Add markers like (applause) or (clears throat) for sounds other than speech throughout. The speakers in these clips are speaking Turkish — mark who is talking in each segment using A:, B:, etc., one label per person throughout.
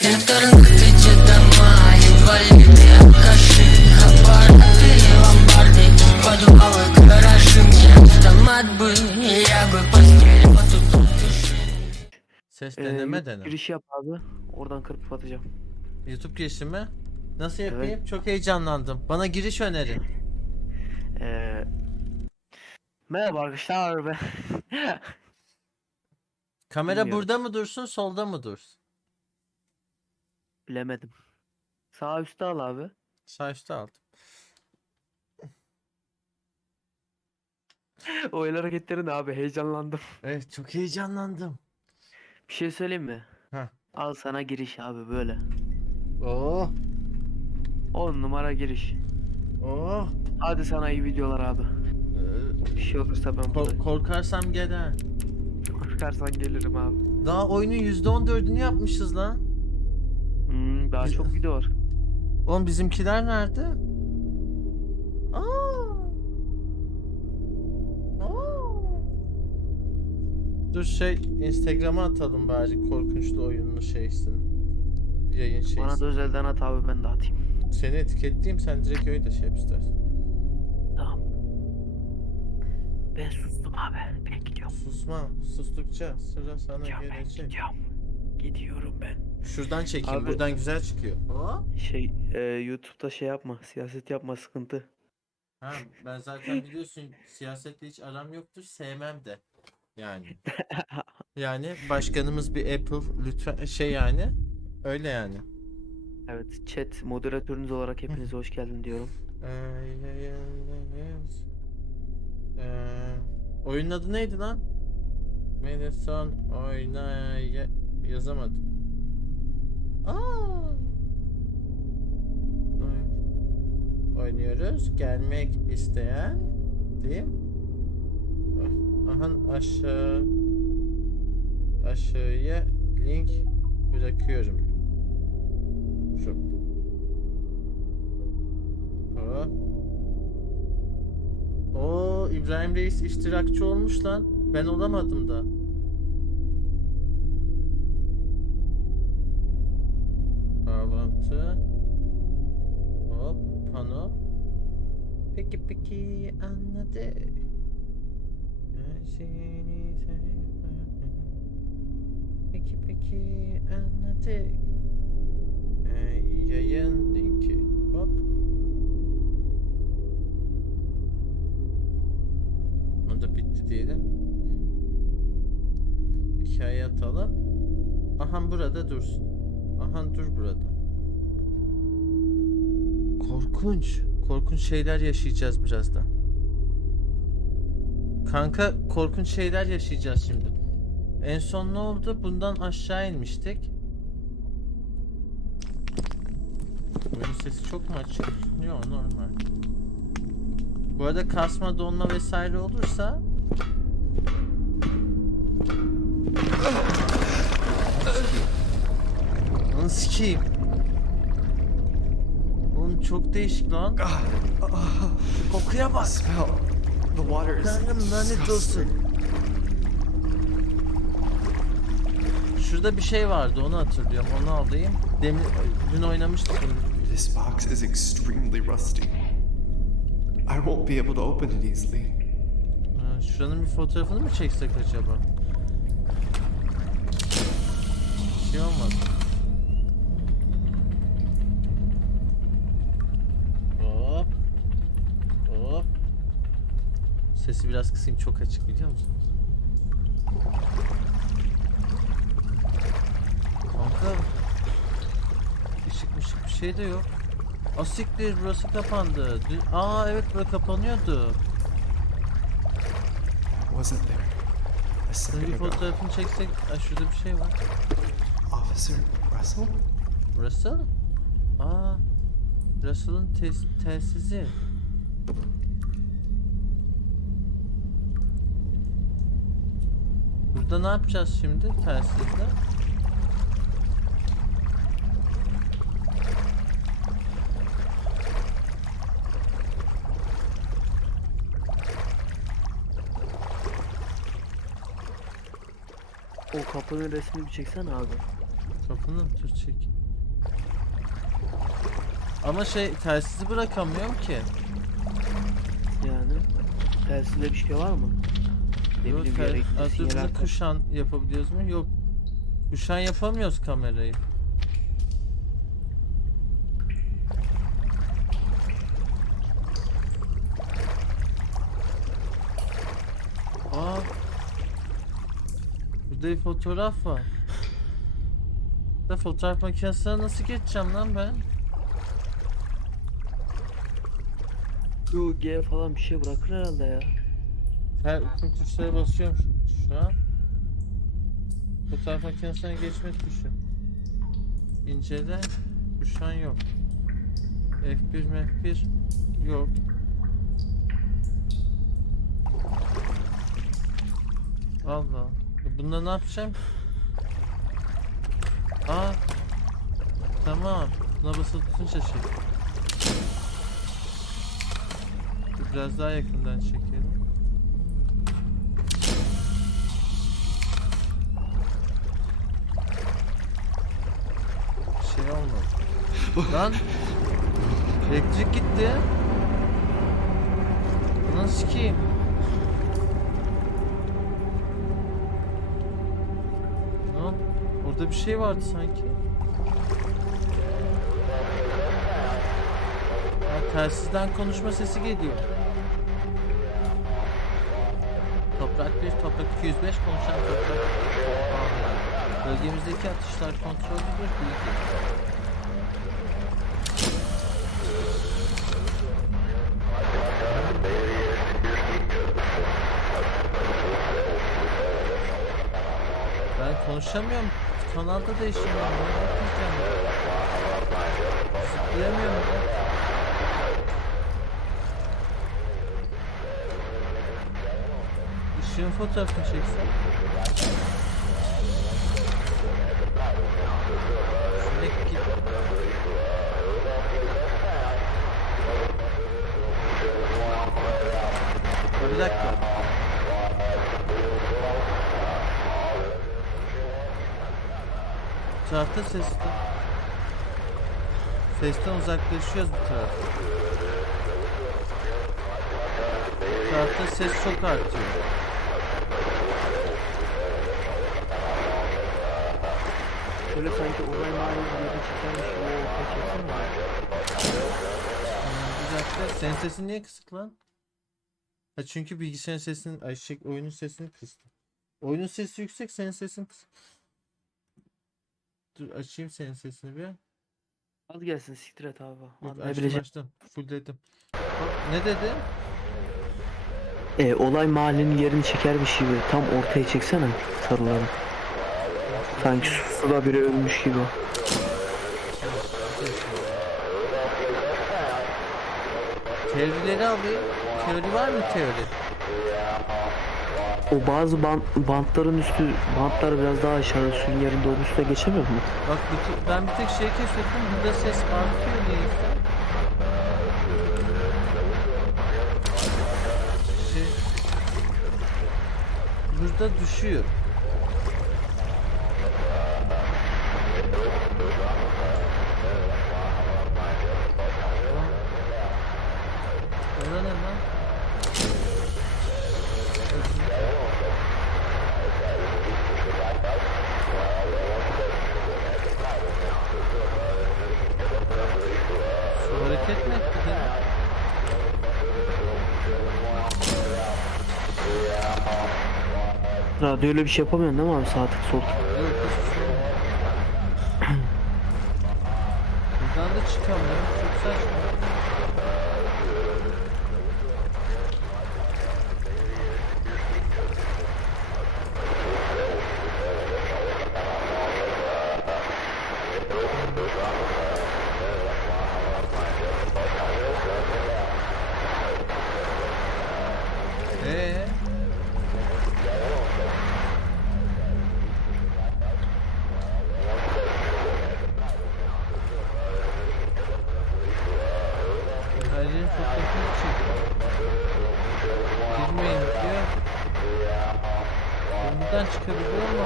A: Вектором кричит домой Инвалидные алкаши Аппараты ломбарды Подвалы, гаражи Мне автомат бы Я бы постель по тут
B: Ses
C: Ee,
B: deneme
C: YouTube
B: dene.
C: Giriş yap abi. Oradan kırpıp atacağım.
B: YouTube girişi mi? Nasıl
C: Evet.
B: yapayım? Çok heyecanlandım. Bana giriş önerin.
C: Ee, merhaba arkadaşlar ben.
B: Kamera
C: Bilmiyorum.
B: burada mı dursun, solda mı dursun?
C: Bilemedim. Sağ üstte al abi.
B: Sağ üstte aldım. (laughs)
C: O el hareketlerini abi heyecanlandım.
B: Evet, çok heyecanlandım.
C: Bir şey söyleyeyim mi?
B: Heh.
C: Al sana giriş abi böyle.
B: Oh,
C: 10 numara giriş.
B: oh.
C: Hadi sana iyi videolar abi.
B: Ee,
C: Bir şey olursa ben buradayım.
B: korkarsam gel ha.
C: Korkarsan gelirim abi.
B: Daha oyunun %14'ünü yapmışız lan.
C: Hmm, daha
B: Biz-
C: çok video var.
B: Oğlum bizimkiler nerede? Aa. Aa. Dur şey Instagram'a atalım bari korkunçlu oyunlu şeysin. Yayın şeysin.
C: Bana da özelden at abi ben de atayım.
B: Seni etiketleyeyim sen direkt öyle de şey yap istersen.
C: Tamam. Ben sustum abi. Ben gidiyorum.
B: Susma. Sustukça sıra sana
C: Gidiyorum ben
B: gelecek.
C: gidiyorum. Gidiyorum ben.
B: Şuradan çekeyim.
C: Abi-
B: Buradan güzel çıkıyor.
C: Şey e, YouTube'da şey yapma. Siyaset yapma sıkıntı.
B: Ha, ben zaten biliyorsun siyasetle hiç aram yoktur. Sevmem de. Yani. (laughs) Yani başkanımız bir Apple lütfen şey yani. Öyle yani.
C: Evet chat moderatörünüz olarak hepinize hoş geldin diyorum.
B: Ee, Ee, oyunun adı neydi lan? Medison oynaya yazamadım. Aa. Oy- Oynuyoruz. Gelmek isteyen değil mi? Aha aşağı aşağıya link bırakıyorum. Şu. Aa. Oo İbrahim Reis iştirakçı olmuş lan. Ben olamadım da. Bağlantı. Hop pano. Peki peki anladık. Her şeyini. Peki peki anladık. Yayın linki. Aha burada dursun. Aha dur burada. Korkunç. Korkunç şeyler yaşayacağız birazdan. Kanka korkunç şeyler yaşayacağız şimdi. En son ne oldu? Bundan aşağı inmiştik. Oyun sesi çok mu açık? Yok normal. Bu arada kasma donma vesaire olursa Lan sikeyim. Oğlum çok değişik lan. Şu kokuya bak.
D: The water is
B: Tanrım lanet olsun.
D: disgusting.
B: Şurada bir şey vardı onu hatırlıyorum. Onu alayım. Demin dün oynamıştık bunu.
D: This box is extremely rusty. I won't be able to open it easily.
B: Ha, şuranın bir fotoğrafını mı çeksek acaba? Bir şey olmaz. Hop. Hop. Sesi biraz kısayım çok açık biliyor musunuz? Kanka. Işık mışık bir şey de yok. Asiktir burası kapandı. Dün... Aa evet bura kapanıyordu.
D: Wasn't there
B: Şunun bir fotoğrafını çeksek. Aa, şurada bir şey var.
D: Officer Russell?
B: Russell? Aa, Russell'ın tes telsizi. Burada ne yapacağız şimdi telsizle?
C: O kapının resmini bir çeksene abi.
B: Kapının dur çek. Ama şey telsizi bırakamıyorum ki.
C: Yani. Telsizde bir şey var mı? Ne bileyim bir yere
B: kuşan yapabiliyoruz mu? Yok. Kuşan yapamıyoruz kamerayı. Aa. Burada bir fotoğraf var. Da fotoğraf makinesine nasıl geçeceğim lan ben?
C: G falan bir şey bırakır herhalde ya.
B: Her tüm tuşlara basıyorum şu- an. Fotoğraf makinesine geçme tuşu. İncele. An yok. F1 F1 yok. Allah. Bunda ne yapacağım? Aa. Tamam. Buna basılı tutunca. Dur, Biraz daha yakından çekelim. Bir şey olmadı. Lan elektrik gitti. Bunu sikeyim. Lan orada bir şey vardı sanki. Ha, telsizden konuşma sesi geliyor. Toprak 1, toprak 205 konuşan toprak. Bölgemizdeki atışlar kontrollüdür. Bilgi. Ben konuşamıyorum. Kanalda yapacağım? Zıplayamıyorum. ya. Işığın fotoğrafını çeksem. Şuraya git. Bir dakika. Bu tarafta sesten. Sesten uzaklaşıyoruz bu tarafta. Bu tarafta ses çok artıyor.
C: Şöyle sanki olay mahallesi gibi ortaya çeksene.
B: Hmm, Bir dakika. Senin sesin niye kısık lan? Ha çünkü bilgisayarın sesini, ay şey, oyunun sesini kıstım. Oyunun sesi yüksek, senin sesin kısık. Dur açayım senin sesini bir.
C: Az gelsin siktir et abi.
B: Yok açtım
C: Anlayabileceğim.
B: açtım. Fullledim. Bak, ne dedi?
C: E, olay mahallenin yerini çekermiş gibi tam ortaya çeksene sarıları. Sanki su- suda biri ölmüş gibi.
B: Teorileri alayım. Teori var mı teori?
C: O bazı bant, bantların üstü, bantlar biraz daha aşağı suyun yerinde doğru üstüne geçemiyor mu?
B: Bak ben bir tek şey keşfettim. Burada ses artıyor neyse. Şey, burada düşüyor. Orada ne lan? Şu hareket mi etti de?
C: Radyoyla bir şey yapamıyorsun değil mi abi sağ sol.
B: Buradan da çıkamıyorum. Çok saçma. Ee? çıkabiliyor mu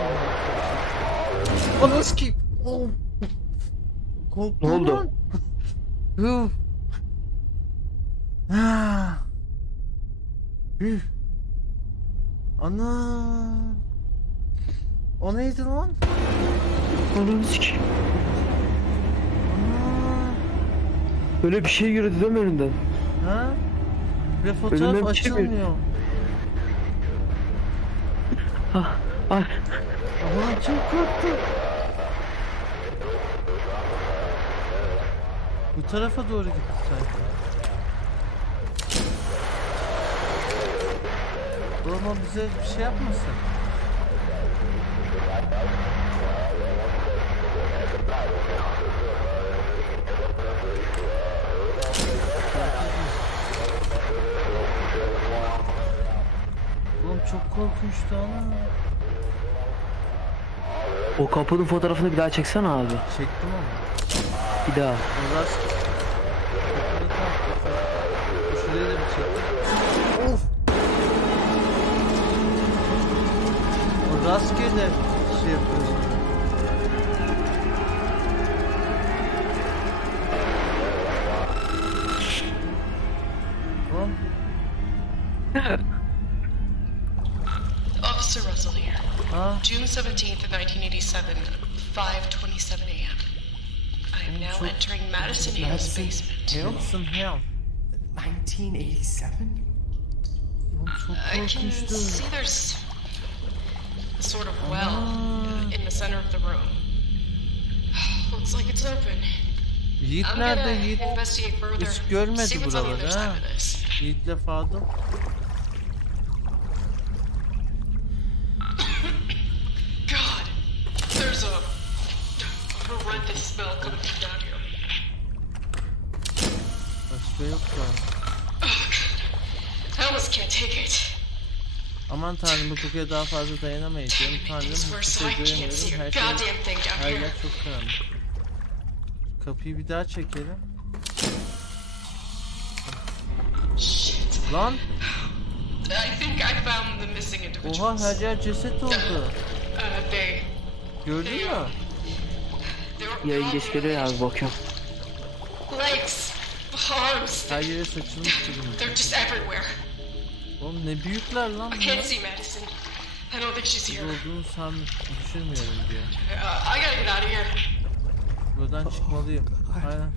B: ama? O nasıl ki? Oh. Korktum
C: Ne oldu?
B: lan. Huh. Ah. Üf. Ana. O neydi lan?
C: Ananı.
B: Ana.
C: Öyle bir şey yürüdü değil mi önünden?
B: Ha? Ve fotoğraf
C: Önünden bir şey mi-
B: açılmıyor.
C: Ah, ay.
B: Aman çok korktum. Bu tarafa doğru gitti sanki. Ama bize bir şey yapmasın. Oğlum çok korkunçtu ama.
C: O kapının fotoğrafını bir daha çeksene abi.
B: Çektim ama.
C: Bir daha.
B: O rast... Kapıda tam- Şuraya da bir çektim. Of! O rastgele şey yapıyor.
E: Officer Russell here.
B: Ha?
E: June 17th, entering Madison Hill's basement.
B: Helpsın Hell.
D: 1987?
B: Oğlum
E: I can see there's a sort of well in the center of the room. (sighs) Looks like it's open.
B: Yiğit
E: I'm
B: nerede
E: gonna
B: Yiğit?
E: investigate further.
B: Hiç görmedi
E: see what's on the
B: buraları,
E: other side
B: ha?
E: of this.
B: Yiğit'le Fadıl. Başka yok da.
E: I almost can't take it.
B: Aman tanrım bu kokuya daha fazla dayanamayız. Canım tanrım hiçbir
E: I
B: şey göremiyorum. Her şey,
E: goddamn thing down
B: her yer çok karanlık. Kapıyı bir daha çekelim.
E: Shit.
B: Lan!
E: I think I found the missing
B: Oha her yer ceset oldu.
E: Uh, they,
B: Gördün mü?
C: Yayın geç geliyor abi bakıyorum.
B: Her yere saçılmış durumda.
E: They're just everywhere.
B: Oğlum ne büyükler lan
E: I
B: bunlar.
E: can't see Madison. I don't think she's here.
B: olduğunu san düşünmüyorum diyor.
E: Uh, I gotta get out of here.
B: Buradan çıkmalıyım. Aynen.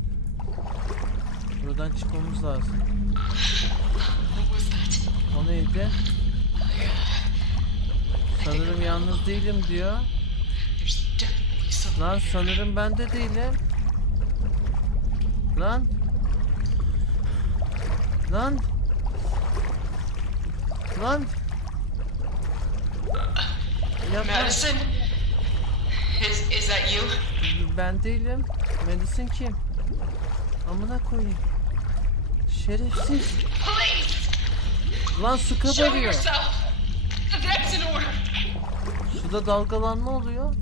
B: Buradan çıkmamız lazım.
E: What was that?
B: O neydi? Sanırım yalnız değilim diyor.
E: There's definitely something.
B: Lan sanırım ben de değilim. Lan. Lan. Lan. Yapma.
E: Madison? Is is that you?
B: Ben değilim. Madison kim? Amına koyayım. Şerefsiz.
E: Please
B: Lan
E: in order.
B: Suda dalgalanma oluyor.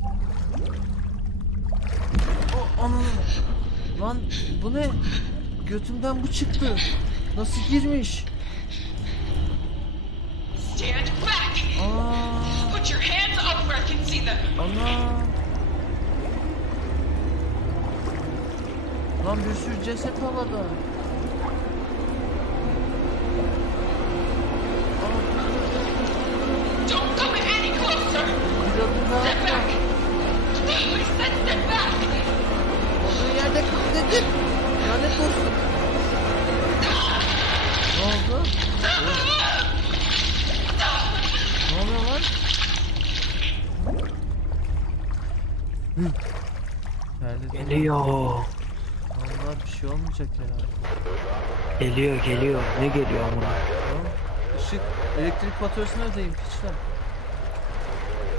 B: O ananı. Lan bu ne? Götümden bu çıktı. Nasıl girmiş?
E: Stand back.
B: Aa,
E: Put your hands up where I can see them.
B: ana. Lan bir sürü ceset havada.
C: Geliyor.
B: Vallahi bir şey olmayacak herhalde.
C: Geliyor geliyor. Ne geliyor amına?
B: Tamam. Işık, elektrik faturesini ödeyeyim piçler.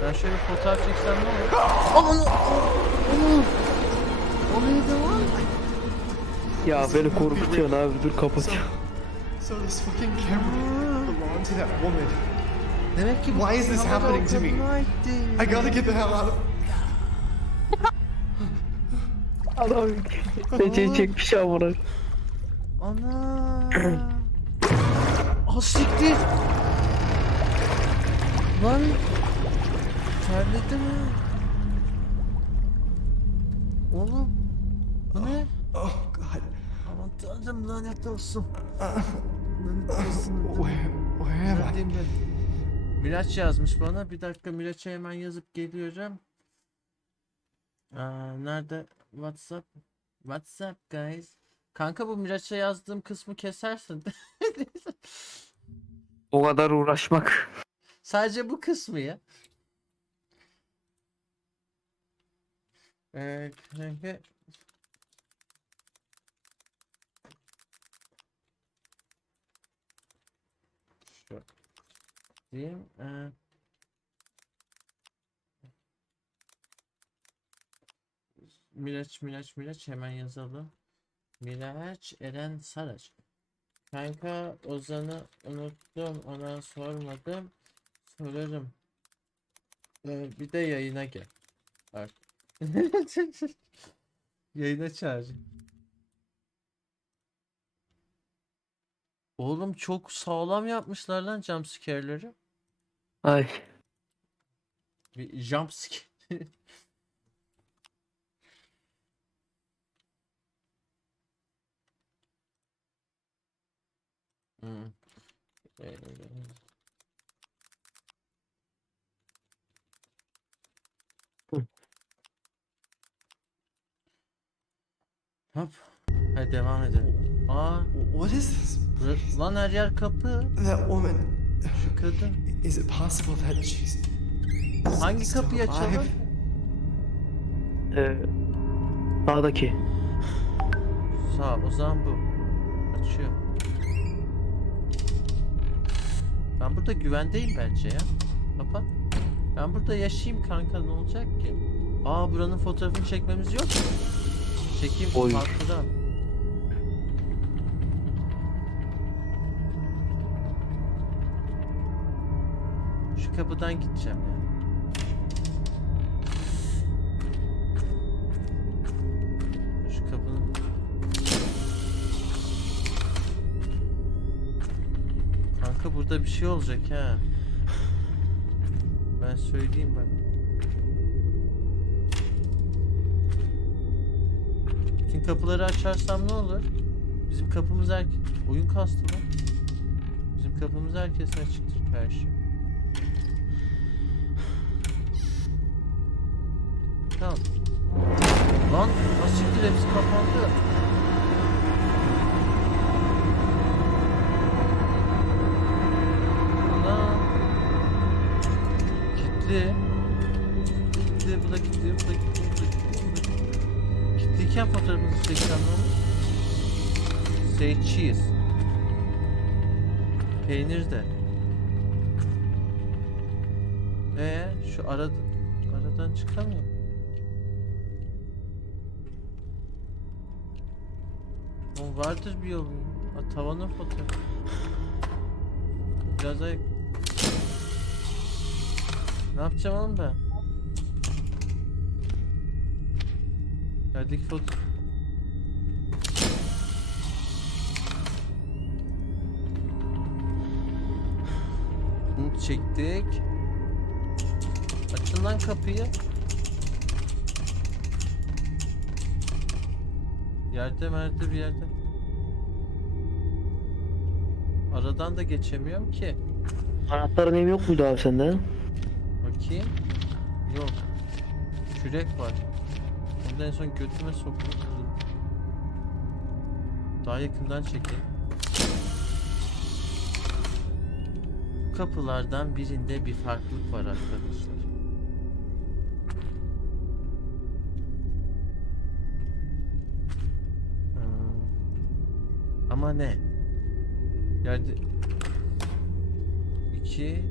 B: Ben şöyle fotoğraf çeksem ne olur? Aman Aman O neydi lan?
C: Ya beni korkutuyorsun abi dur kapatıyorum.
D: So this fucking camera belonged to that woman.
B: Demek ki bu
D: Why is this happening to me? I gotta get the hell out of.
C: Adam Ece'yi çekmiş amına.
B: Ana. (clears throat) Ah siktir. Lan Terledi mi? Oğlum. Bu ne?
D: Oh, God.
B: Aman tanrım lanet olsun. Lanet olsun.
D: Where, where am I?
B: Miraç yazmış bana. Bir dakika Miraç'a hemen yazıp geliyorum. Aa, nerede? WhatsApp. WhatsApp guys. Kanka bu Miraç'a yazdığım kısmı kesersin. (laughs)
C: O kadar uğraşmak.
B: Sadece bu kısmı ya. Ee, kanka. Şu. Diyeyim. Ee, Miraç, Miraç, Miraç hemen yazalım. Miraç Eren Saraç. Kanka Ozan'ı unuttum ona sormadım. Sorarım. Ee, bir de yayına gel. Bak. (laughs) yayına çağır. Oğlum çok sağlam yapmışlar lan jumpscare'ları.
C: Ay.
B: Bir jumpscare. (laughs) Hmm. Ee, Hop. Hadi devam edelim. Aa,
D: What is this?
B: bura- lan her yer kapı.
D: That woman.
B: Şu kadın.
D: Is it possible that she's.
B: Hangi
D: still
B: kapıyı
D: alive?
B: açalım?
C: Ee, sağdaki.
B: Sağ, o zaman bu. Açıyor. Ben burada güvendeyim bence ya. Kapat. Ben burada yaşayayım kanka ne olacak ki? Aa buranın fotoğrafını çekmemiz yok mu? Çekeyim
C: Oy.
B: farklıdan. Şu kapıdan gideceğim ya. Şu Kanka burada bir şey olacak ha. Ben söyleyeyim bak. Bütün kapıları açarsam ne olur? Bizim kapımız her... Oyun kastı lan. Bizim kapımız herkese açıktır karşı. Tamam. Lan nasıl hepsi kapandı. Ne olur? Say cheese. Peynir de. Ee, şu arada aradan çıkamıyor. O vardır bir yolu. Ha, tavanın fotoğrafı. Biraz ayıp. Ne yapacağım oğlum ben? Yerdeki foto... Bunu çektik. Açın lan kapıyı. Yerde merde bir yerde. Aradan da geçemiyorum ki.
C: Anahtarın evi yok muydu abi sende?
B: Bakayım. Yok. Kürek var. Onu da en son götüme soktum. Daha yakından çekeyim. Kapılardan birinde bir farklılık var arkadaşlar. Hmm. Ama ne? Yerde... İki...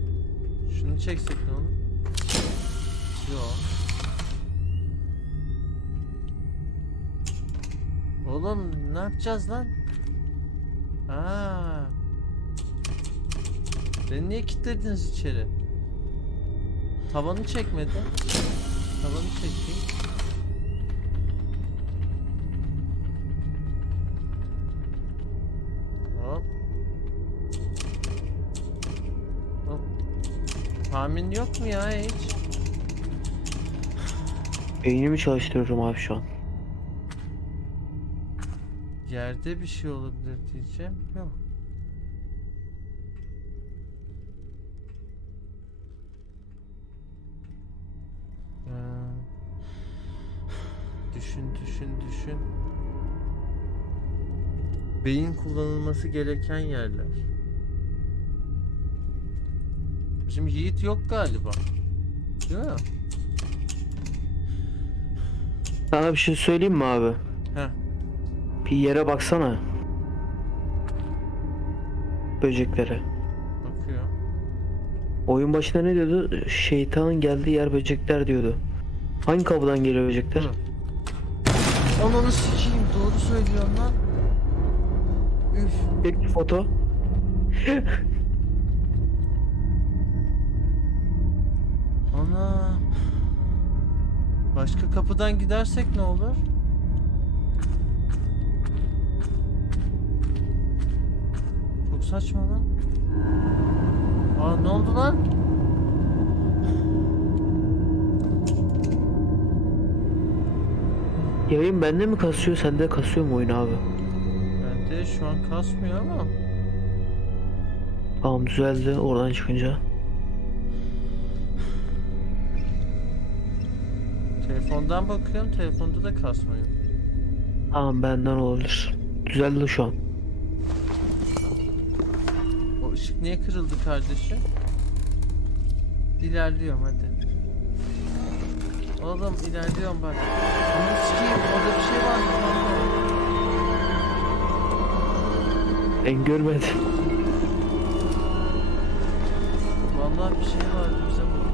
B: Şunu çeksek ne olur? Yok. Oğlum ne yapacağız lan? Aa. Beni niye kilitlediniz içeri? Tavanı çekmedi. Tavanı çekti. Hop. Hop. Tahmin yok mu ya hiç?
C: Beynimi çalıştırıyorum abi şu an.
B: Yerde bir şey olabilir diyeceğim. Yok. Beyin kullanılması gereken yerler. Bizim Yiğit yok galiba. Değil mi?
C: Sana bir şey söyleyeyim mi abi?
B: Heh.
C: Bir yere baksana. Böceklere.
B: Bakıyor.
C: Oyun başında ne diyordu? Şeytanın geldiği yer böcekler diyordu. Hangi kapıdan geliyor böcekler?
B: Hı. Ananı sikeyim doğru söylüyorsun lan. Üf.
C: Bir foto.
B: Ana. Başka kapıdan gidersek ne olur? Çok saçma lan. Aa ne oldu lan?
C: Yayın bende mi kasıyor sende kasıyor mu oyun abi?
B: Bende şu an kasmıyor ama.
C: Tamam düzeldi oradan çıkınca.
B: Telefondan bakıyorum telefonda da kasmıyor.
C: Tamam benden olabilir. Düzeldi şu an.
B: O ışık niye kırıldı kardeşim? İlerliyorum hadi. Oğlum ilerliyorum bak. Onu sikeyim orada bir şey var mı?
C: Ben görmedim.
B: Vallahi bir şey vardı bize bakıyor.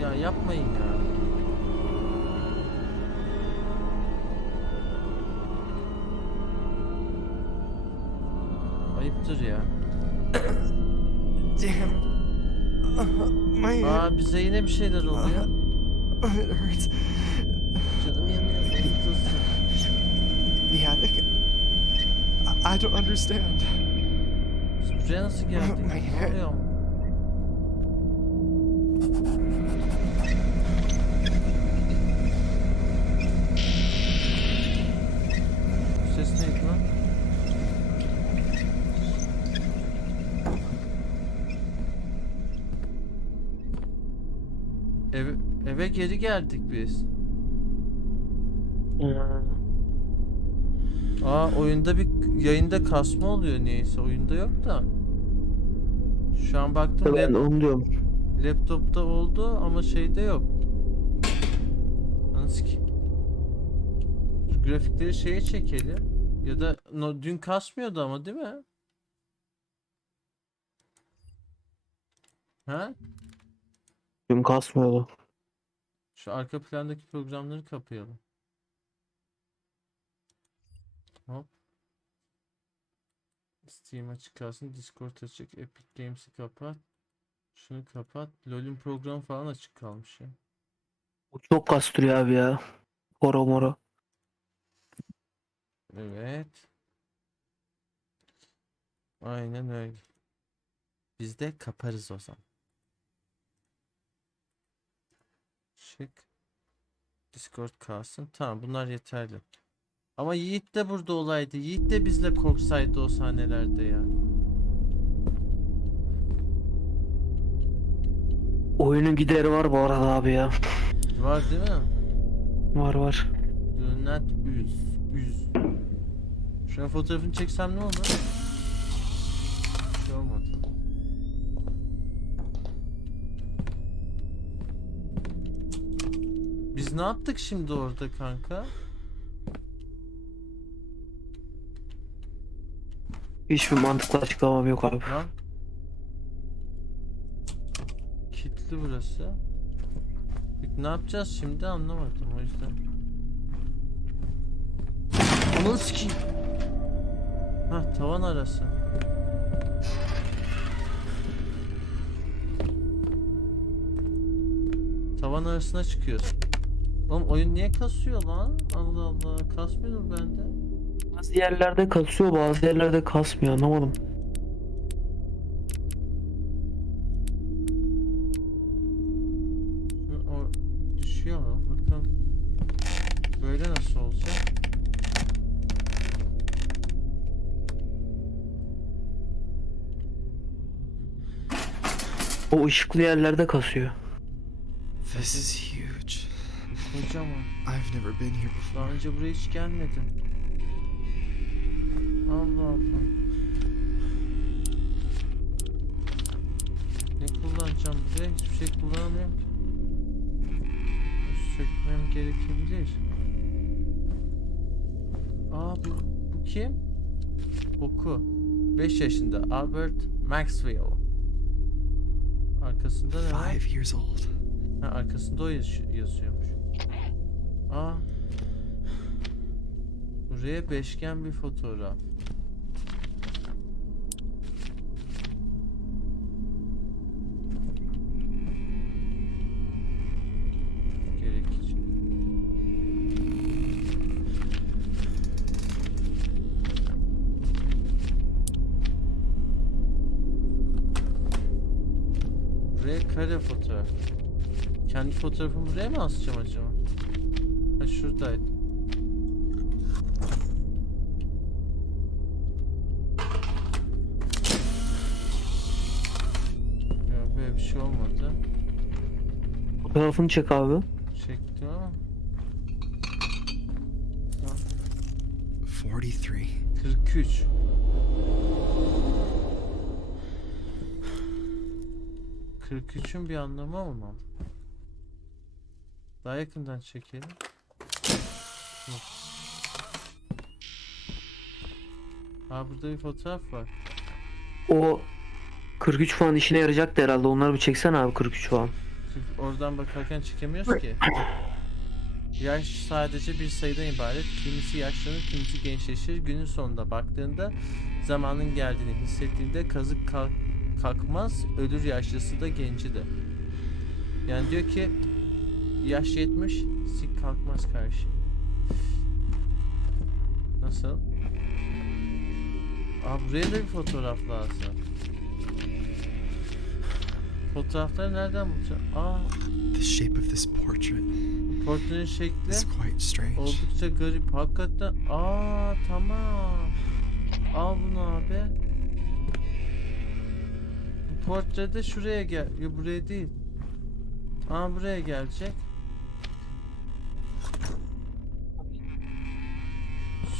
B: Ya yapmayın ya. Ayıptır ya. (coughs) Aa bize yine bir şeyler oluyor.
D: Uh, it hurts.
B: Canım yanıyor. lanet olsun.
D: The attic? I, I don't understand.
B: Buraya nasıl geldik? (laughs)
D: My
B: Ne
D: head.
B: oluyor? Bu ses neydi lan? Eve, eve geri geldik biz. Aa oyunda bir yayında kasma oluyor niyeyse. Oyunda yok da. Şu an baktım
C: Ben onu diyorum.
B: laptopta oldu ama şeyde yok. Ki? Şu grafikleri şeye çekelim. Ya da no, dün kasmıyordu ama değil mi? Ha?
C: Dün kasmıyordu.
B: Şu arka plandaki programları kapayalım. Hop. Steam açık kalsın. Discord açık. Epic Games'i kapat. Şunu kapat. LoL'ün programı falan açık kalmış ya.
C: O çok kastırıyor abi ya. Horo moro.
B: Evet. Aynen öyle. Biz de kaparız o zaman. Çık. Discord kalsın. Tamam bunlar yeterli. Ama Yiğit de burada olaydı. Yiğit de bizle korksaydı o sahnelerde ya.
C: Oyunun gideri var bu arada abi ya.
B: Var değil mi?
C: Var var.
B: Do not üz. Üz. Şuna fotoğrafını çeksem ne olur? Bir şey olmadı. Biz ne yaptık şimdi orada kanka?
C: Hiçbir mantıklı açıklamam yok abi.
B: Lan. Kilitli burası. Ne yapacağız şimdi anlamadım o yüzden. Ananı sikeyim. Hah tavan arası. Tavan arasına çıkıyoruz. Oğlum oyun niye kasıyor lan? Allah Allah kasmıyor bende.
C: Bazı yerlerde kasıyor bazı yerlerde kasmıyor anlamadım.
B: Çalışıyor mu? Bakalım. Böyle nasıl olacak?
C: O ışıklı yerlerde kasıyor.
D: This is huge.
B: Kocaman.
D: I've never been here
B: Daha
D: before.
B: önce buraya hiç gelmedim. Allah Allah. Ne kullanacağım buraya? Hiçbir şey kullanamıyorum ki. Sökmem gerekebilir. Aa bu, bu kim? Oku. 5 yaşında Albert Maxwell. Arkasında ne var?
D: Five years old.
B: Ha, arkasında o yaz- yazıyormuş. Aa. Buraya beşgen bir fotoğraf. Kare fotoğraf. Kendi fotoğrafımı buraya mı asacağım acaba? Ha şuradaydı.
C: Fotoğrafını çek abi.
B: Çektim ama
D: 43.
B: 43. ...43'ün bir anlamı olmalı. Daha yakından çekelim. Yok. Aa burada bir fotoğraf var.
C: O 43 falan işine yarayacaktı herhalde. Onları bir çeksen abi 43 falan.
B: Çünkü oradan bakarken çekemiyoruz ki. Yaş sadece bir sayıdan ibaret. Kimisi yaşlanır, kimisi gençleşir. Günün sonunda baktığında zamanın geldiğini hissettiğinde kazık kalk kalkmaz, ölür yaşlısı da genci de. Yani diyor ki yaş 70, sik kalkmaz karşı. Nasıl? Aa buraya da bir fotoğraf lazım. Fotoğrafları nereden bulacağım? Aa
D: The shape of this portrait
B: portrenin şekli
D: is quite strange.
B: oldukça garip. Hakikaten aa tamam. Al bunu abi. Bu portre de şuraya gel. Yo, buraya değil. Aa buraya gelecek.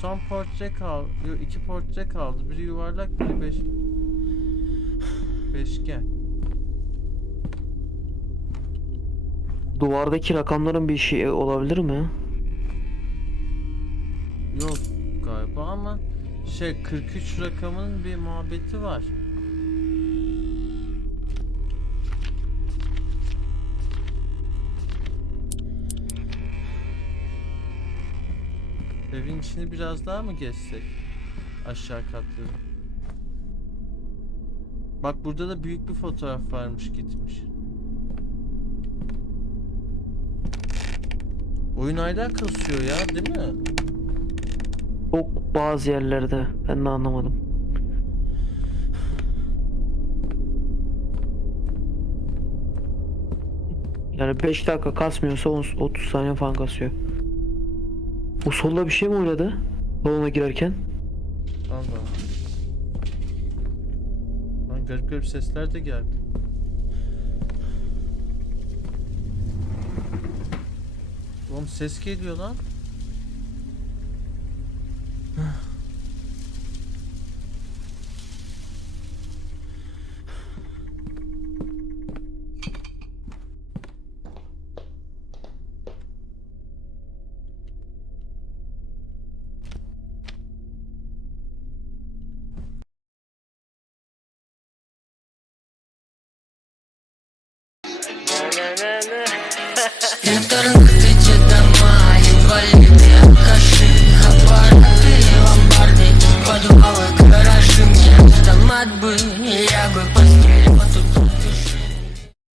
B: Son portre kaldı. Yo, iki portre kaldı. Biri yuvarlak, biri beş... beşgen.
C: Duvardaki rakamların bir şey olabilir mi?
B: Yok galiba ama şey 43 rakamının bir muhabbeti var. Evin içini biraz daha mı gezsek? Aşağı katları. Bak burada da büyük bir fotoğraf varmış gitmiş. Oyun hala kasıyor ya değil mi?
C: Çok bazı yerlerde. Ben de anlamadım. Yani 5 dakika kasmıyorsa 10 30 saniye falan kasıyor. Bu solda bir şey mi oynadı? Salona girerken.
B: Allah. Lan garip garip sesler de geldi. Oğlum ses geliyor lan. (sighs) (laughs)